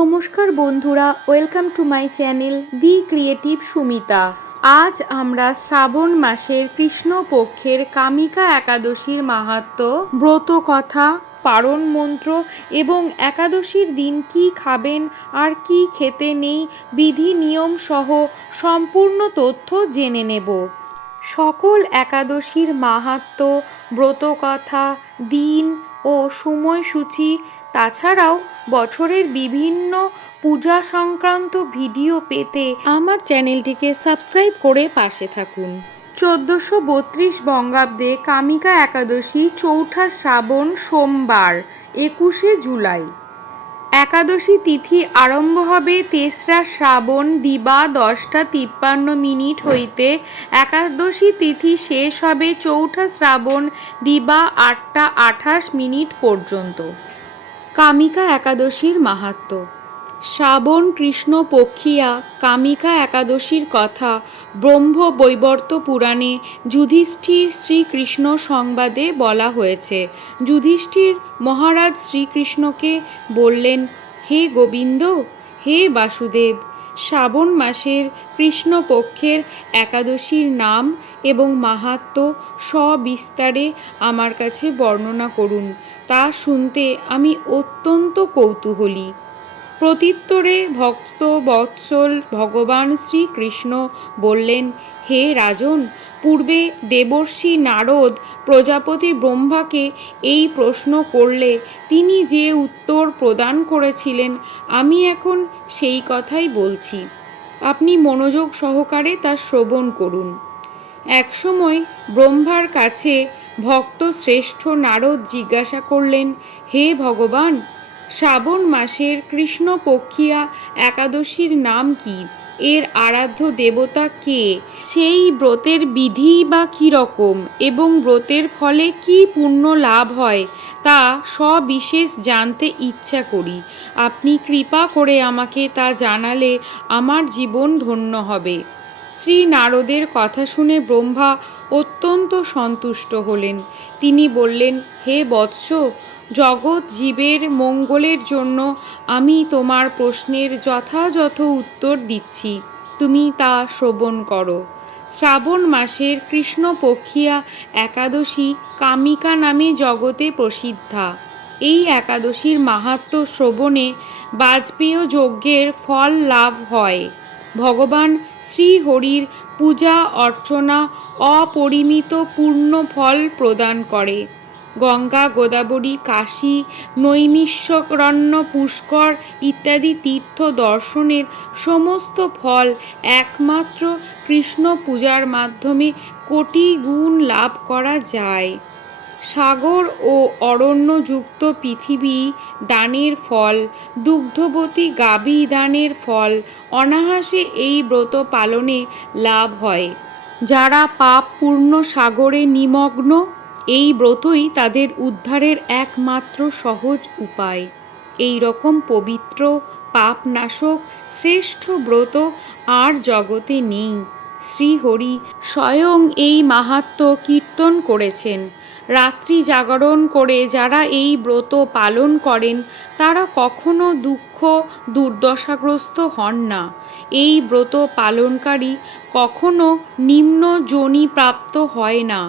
নমস্কার বন্ধুরা, welcome to my channel the creative Sumita. আজ আমরা শ্রাবণ মাসের কৃষ্ণপক্ষের কামিকা একাদশীর মাহাত্ম্য ব্রত কথা পারণ মন্ত্র এবং একাদশীর দিন কি খাবেন আর কি খেতে নেই বিধি নিয়ম সহ সম্পূর্ণ তথ্য জেনে নেব। সকল একাদশীর মাহাত্ম্য ব্রতকথা, দিন ও সময়সূচি তাছাড়াও বছরের বিভিন্ন পূজা সংক্রান্ত ভিডিও পেতে আমার চ্যানেলটিকে সাবস্ক্রাইব করে পাশে থাকুন। চোদ্দোশো বত্রিশ বঙ্গাব্দে কামিকা একাদশী চৌঠা শ্রাবণ সোমবার, একুশে জুলাই। একাদশী তিথি আরম্ভ হবে তেসরা শ্রাবণ দিবা দশটা তিপ্পান্ন মিনিট হইতে। একাদশী তিথি শেষ হবে চৌঠা শ্রাবণ দিবা আটটা আঠাশ মিনিট পর্যন্ত। কামিকা একাদশীর মাহাত্ম্য শ্রাবণ কৃষ্ণ পক্ষিয়া কামিকা একাদশীর কথা ব্রহ্ম বৈবর্ত পুরাণে যুধিষ্ঠির শ্রীকৃষ্ণ সংবাদে বলা হয়েছে। যুধিষ্ঠির মহারাজ শ্রীকৃষ্ণকে বললেন, হে গোবিন্দ, হে বাসুদেব, শ্রাবণ মাসের কৃষ্ণপক্ষের একাদশীর নাম এবং মাহাত্ম্য সবিস্তারে আমার কাছে বর্ণনা করুন। তা শুনতে আমি অত্যন্ত কৌতূহলী। প্রত্যুত্তরে ভক্ত বৎসল ভগবান শ্রীকৃষ্ণ বললেন, হে রাজন, পূর্বে দেবর্ষি নারদ প্রজাপতি ব্রহ্মাকে এই প্রশ্ন করলে তিনি যে উত্তর প্রদান করেছিলেন, আমি এখন সেই কথাই বলছি। আপনি মনোযোগ সহকারে তা শ্রবণ করুন। একসময় ব্রহ্মার কাছে ভক্ত শ্রেষ্ঠ নারদ জিজ্ঞাসা করলেন, হে ভগবান, শ্রাবণ মাসের কৃষ্ণপক্ষিয়া একাদশীর নাম কি? এর আরাধ্য দেবতা কে? সেই ব্রতের বিধি বা কী রকম? এবং ব্রতের ফলে কি পুণ্য লাভ হয়? তা সবিশেষ জানতে ইচ্ছা করি। আপনি কৃপা করে আমাকে তা জানালে আমার জীবন ধন্য হবে। শ্রী নারদের কথা শুনে ব্রহ্মা অত্যন্ত সন্তুষ্ট হলেন। তিনি বললেন, হে বৎস, জগৎ জীবের মঙ্গলের জন্য আমি তোমার প্রশ্নের যথাযথ উত্তর দিচ্ছি। তুমি তা শ্রবণ করো। শ্রাবণ মাসের কৃষ্ণপক্ষিয়া একাদশী কামিকা নামে জগতে প্রসিদ্ধা। এই একাদশীর মাহাত্ম্য শ্রবণে বাজপেয় যজ্ঞের ফল লাভ হয়। ভগবান শ্রীহরির পূজা অর্চনা অপরিমিত পূর্ণ ফল প্রদান করে। গঙ্গা, গোদাবরী, কাশী নৈমিষ্যরণ্য পুষ্কর ইত্যাদি তীর্থ দর্শনের সমস্ত ফল একমাত্র কৃষ্ণ পূজার মাধ্যমে কোটি গুণ লাভ করা যায়। সাগর ও অরণ্যযুক্ত পৃথিবী দানের ফল, দুগ্ধবতী গাভী দানের ফল, অনাহাসে এই ব্রত পালনে লাভ হয়। যারা পাপ পূর্ণ সাগরে নিমগ্ন, এই ব্রতই তাদের উদ্ধারের একমাত্র সহজ উপায়। এই রকম পবিত্র পাপনাশক শ্রেষ্ঠ ব্রত আর জগতে নেই। শ্রীহরি স্বয়ং এই মাহাত্ম্য কীর্তন করেছেন। রাত্রি জাগরণ করে যারা এই ব্রত পালন করেন, তারা কখনো দুঃখ দুর্দশাগ্রস্ত হন না। এই ব্রত পালনকারী কখনো নিম্ন যোনি প্রাপ্ত হয় না।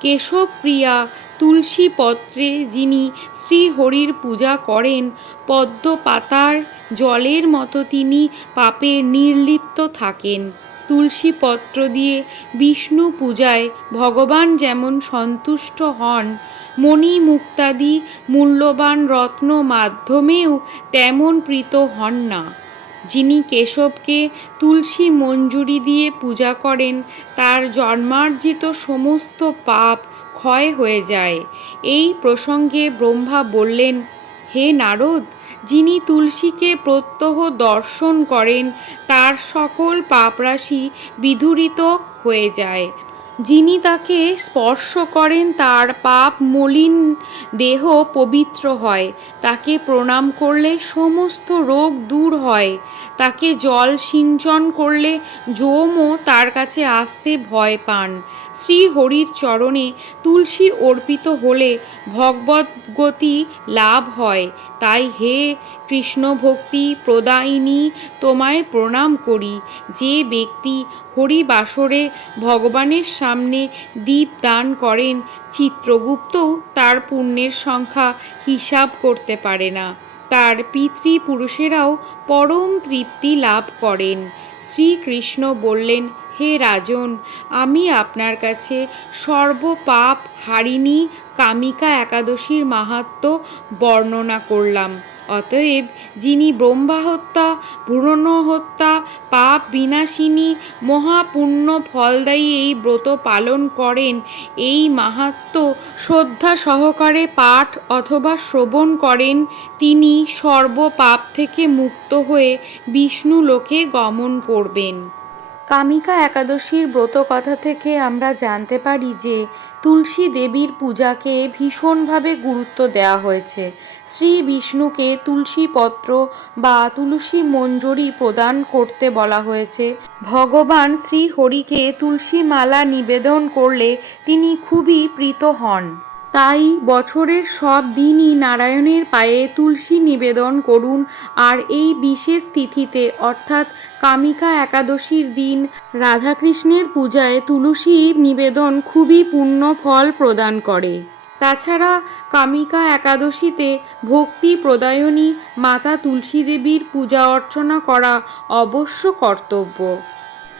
কেশবপ্রিয়া তুলসী পত্রে যিনি শ্রীহরির পূজা করেন পদ্ম পাতার জলের মতো তিনি পাপে নির্লিপ্ত থাকেন। তুলসী পত্র দিয়ে বিষ্ণু পূজায় ভগবান যেমন সন্তুষ্ট হন মণি মুক্তাদি মূল্যবান রত্ন মাধ্যমেও তেমন প্রীত হন না। যিনি কেশবকে তুলসী মঞ্জুরি দিয়ে পূজা করেন, তার জন্মার্জিত সমস্ত পাপ ক্ষয় হয়ে যায়। এই প্রসঙ্গে ব্রহ্মা বললেন, হে নারদ যিনি তুলসীকে প্রত্যহ দর্শন করেন তার সকল পাপরাশি বিধুরিত হয়ে যায়। যিনি তাকে স্পর্শ করেন, তার পাপ মলিন দেহ পবিত্র হয়। তাকে প্রণাম করলে সমস্ত রোগ দূর হয়। তাকে জল সিঞ্চন করলে যমও তার কাছে আসতে ভয় পান। শ্রী হরির চরণে তুলসী অর্পিত হলে ভগবদ্গতি লাভ হয়। তাই হে কৃষ্ণ ভক্তি প্রদায়িনী, তোমায় প্রণাম করি। যে ব্যক্তি হরিবাসরে ভগবানের সামনে দীপ দান করেন চিত্রগুপ্তও তার পুণ্যের সংখ্যা হিসাব করতে পারে না। তার পিতৃপুরুষেরাও পরম তৃপ্তি লাভ করেন। শ্রীকৃষ্ণ বললেন, হে রাজন, আমি আপনার কাছে সর্বপাপ হারিণী কামিকা একাদশীর মাহাত্ম্য বর্ণনা করলাম। অতএব যিনি ব্রহ্মাহত্যা হত্যা হত্যা পাপ বিনাশিনী, মহাপুণ্য ফলদায়ী এই ব্রত পালন করেন, এই মাহাত্ম্য শ্রদ্ধা সহকারে পাঠ অথবা শ্রবণ করেন, তিনি সর্বপাপ থেকে মুক্ত হয়ে বিষ্ণু লোকে গমন করবেন। কামিকা একাদশীর ব্রত কথা থেকে আমরা জানতে পারি যে তুলসী দেবীর পূজাকে ভীষণভাবে গুরুত্ব দেওয়া হয়েছে। শ্রী বিষ্ণুকে তুলসী পত্র বা তুলসী মঞ্জুরি প্রদান করতে বলা হয়েছে। ভগবান শ্রী হরিকে তুলসী মালা নিবেদন করলে তিনি খুবই প্রীত হন। তাই বছরের সব দিনই নারায়ণের পায়ে তুলসী নিবেদন করুন আর এই বিশেষ তিথিতে, অর্থাৎ কামিকা একাদশীর দিন, রাধাকৃষ্ণের পূজায় তুলসী নিবেদন খুবই পূর্ণ ফল প্রদান করে। তাছাড়া কামিকা একাদশীতে ভক্তি প্রদায়নী মাতা তুলসী দেবীর পূজা অর্চনা করা অবশ্য কর্তব্য।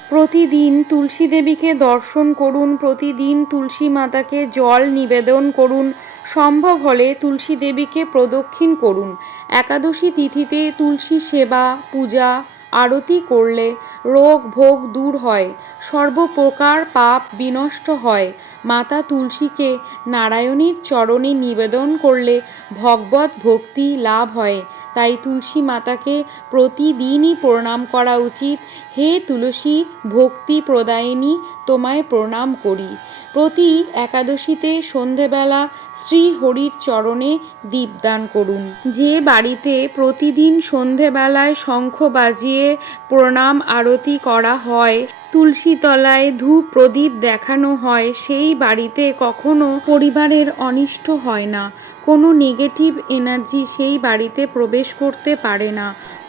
প্রতিদিন তুলসী দেবীকে দর্শন করুন, প্রতিদিন তুলসী মাতাকে জল নিবেদন করুন, সম্ভব হলে তুলসী দেবীকে প্রদক্ষিণ করুন। একাদশী তিথিতে তুলসী সেবা, পূজা, আরতি করলে রোগ ভোগ দূর হয়, সর্বপ্রকার পাপ বিনষ্ট হয়। মাতা তুলসীকে নারায়ণীর চরণে নিবেদন করলে ভগবত ভক্তি লাভ হয়। তাই তুলসী মাতাকে প্রতিদিনই প্রণাম করা উচিত। হে তুলসী, ভক্তি প্রদায়িনী, তোমায় প্রণাম করি। প্রতি একাদশীতে সন্ধেবেলা শ্রী হরির চরণে দীপদান করুন। যে বাড়িতে প্রতিদিন সন্ধেবেলায় শঙ্খ বাজিয়ে প্রণাম আরতি করা হয় তুলসী তলায় ধূপ প্রদীপ দেখানো হয়, সেই বাড়িতে কখনো পরিবারের অনিষ্ট হয় না। কোনো নেগেটিভ এনার্জি সেই বাড়িতে প্রবেশ করতে পারে না।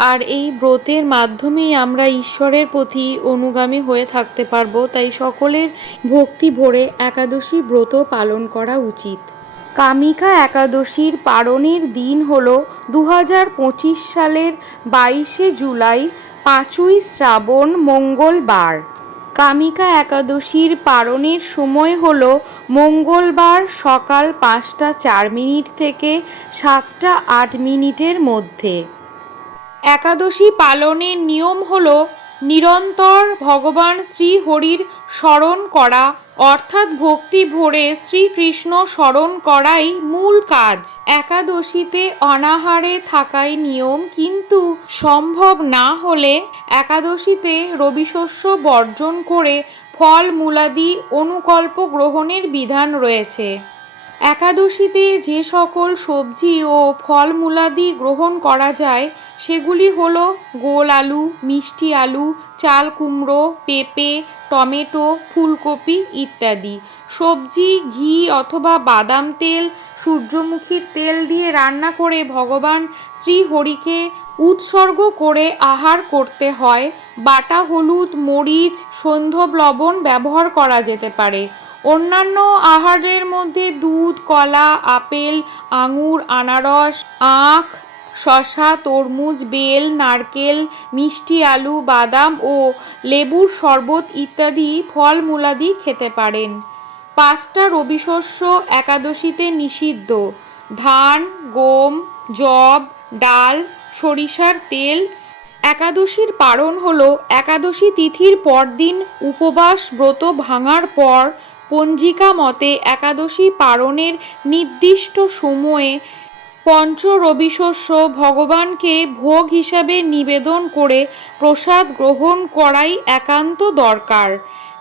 আর এই ব্রতের মাধ্যমেই আমরা ঈশ্বরের প্রতি অনুগামী হয়ে থাকতে পারব, তাই সকলের ভক্তি ভরে একাদশী ব্রত পালন করা উচিত। কামিকা একাদশীর পারণের দিন হল দু হাজার পঁচিশ সালের বাইশে জুলাই, পাঁচই শ্রাবণ, মঙ্গলবার। কামিকা একাদশীর পারণের সময় হল মঙ্গলবার সকাল পাঁচটা চার মিনিট থেকে সাতটা আট মিনিটের মধ্যে। একাদশী পালনের নিয়ম হল নিরন্তর ভগবান শ্রী হরির স্মরণ করা, অর্থাৎ ভক্তি ভরে শ্রীকৃষ্ণ স্মরণ করাই মূল কাজ। একাদশীতে অনাহারে থাকাই নিয়ম, কিন্তু সম্ভব না হলে একাদশীতে রবিশস্য বর্জন করে ফল মূলাদি অনুকল্প গ্রহণের বিধান রয়েছে। একাদশীতে যে সকল সবজি ও ফলমূলাদি গ্রহণ করা যায় সেগুলি হলো গোল আলু, মিষ্টি আলু, চাল কুমড়ো, পেঁপে, টমেটো, ফুলকপি ইত্যাদি। সবজি, ঘি অথবা বাদাম তেল, সূর্যমুখীর তেল দিয়ে রান্না করে ভগবান শ্রীহরিকে উৎসর্গ করে আহার করতে হয়। বাটা, হলুদ, মরিচ সৈন্ধব লবণ ব্যবহার করা যেতে পারে। অন্যান্য আহারের মধ্যে দুধ, কলা, আপেল, আঙুর, আনারস, আখ শশা তরমুজ, বেল, নারকেল, মিষ্টি আলু, বাদাম ও লেবুর শরবত ইত্যাদি ফলমূলাদি খেতে পারেন। পাঁচটা রবিশস্য একাদশীতে নিষিদ্ধ। ধান, গম জব ডাল, সরিষার তেল। একাদশীর পারণ হল একাদশী তিথির পরদিন উপবাস ব্রত ভাঙার পর পঞ্জিকা মতে একাদশী পারণের নির্দিষ্ট সময়ে পঞ্চ রবিশস্য ভগবানকে ভোগ হিসাবে নিবেদন করে প্রসাদ গ্রহণ করাই একান্ত দরকার।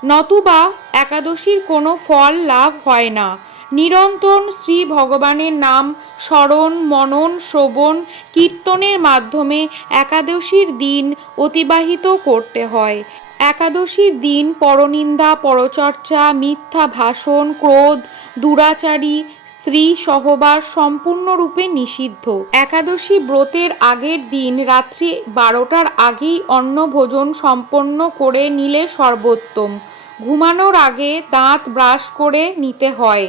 নতুবা একাদশীর কোনো ফল লাভ হয় না। নিরন্তর শ্রী ভগবানের নাম স্মরণ, মনন, শ্রবণ, কীর্তনের মাধ্যমে একাদশীর দিন অতিবাহিত করতে হয়। একাদশীর দিন পরনিন্দা, পরচর্চা, মিথ্যা ভাষণ, ক্রোধ, দুরাচারী স্ত্রী সহবাস সম্পূর্ণরূপে নিষিদ্ধ। একাদশী ব্রতের আগের দিন রাত্রি বারোটার আগেই অন্ন ভোজন সম্পন্ন করে নিলে সর্বোত্তম। ঘুমানোর আগে দাঁত ব্রাশ করে নিতে হয়।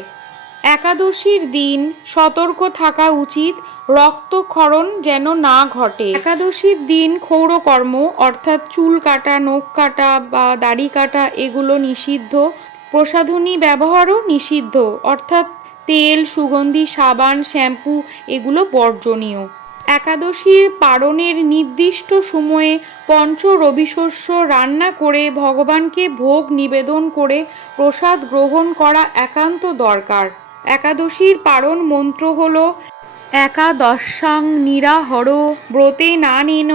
একাদশীর দিন সতর্ক থাকা উচিত, রক্তক্ষরণ যেন না ঘটে। একাদশীর দিন ক্ষৌরকর্ম, অর্থাৎ চুল কাটা, নখ কাটা বা দাড়ি কাটা, এগুলো নিষিদ্ধ। প্রসাধনী ব্যবহারও নিষিদ্ধ, অর্থাৎ তেল, সুগন্ধি, সাবান, শ্যাম্পু, এগুলো বর্জনীয়। একাদশীর পারণের নির্দিষ্ট সময়ে পঞ্চ রবিশস্য রান্না করে ভগবানকে ভোগ নিবেদন করে প্রসাদ গ্রহণ করা একান্ত দরকার। একাদশীর পারণ মন্ত্র হল, একাদশাং নিরাহর ব্রতে না নেন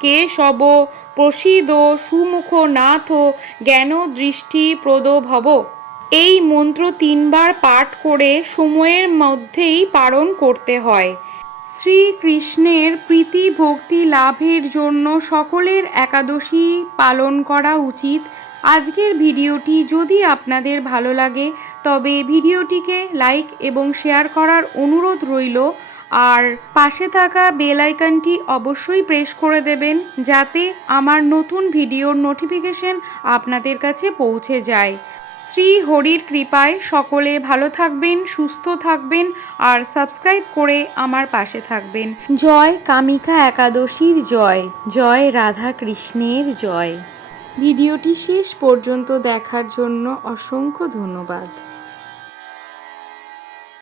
কে শব প্রসিদ সুমুখ নাথ জ্ঞান দৃষ্টি প্রদ ভব এই মন্ত্র তিনবার পাঠ করে সময়ের মধ্যেই পালন করতে হয়। শ্রীকৃষ্ণের প্রীতি ভক্তি লাভের জন্য সকলের একাদশী পালন করা উচিত। আজকের ভিডিওটি যদি আপনাদের ভালো লাগে, তবে ভিডিওটিকে লাইক এবং শেয়ার করার অনুরোধ রইল। আর পাশে থাকা বেল আইকনটি অবশ্যই প্রেস করে দেবেন, যাতে আমার নতুন ভিডিওর নোটিফিকেশন আপনাদের কাছে পৌঁছে যায়। শ্রী হরির কৃপায় সকলে ভালো থাকবেন, সুস্থ থাকবেন আর সাবস্ক্রাইব করে আমার পাশে থাকবেন। জয় কামিকা একাদশীর জয় জয় রাধা কৃষ্ণের জয়। ভিডিওটি শেষ পর্যন্ত দেখার জন্য অসংখ্য ধন্যবাদ।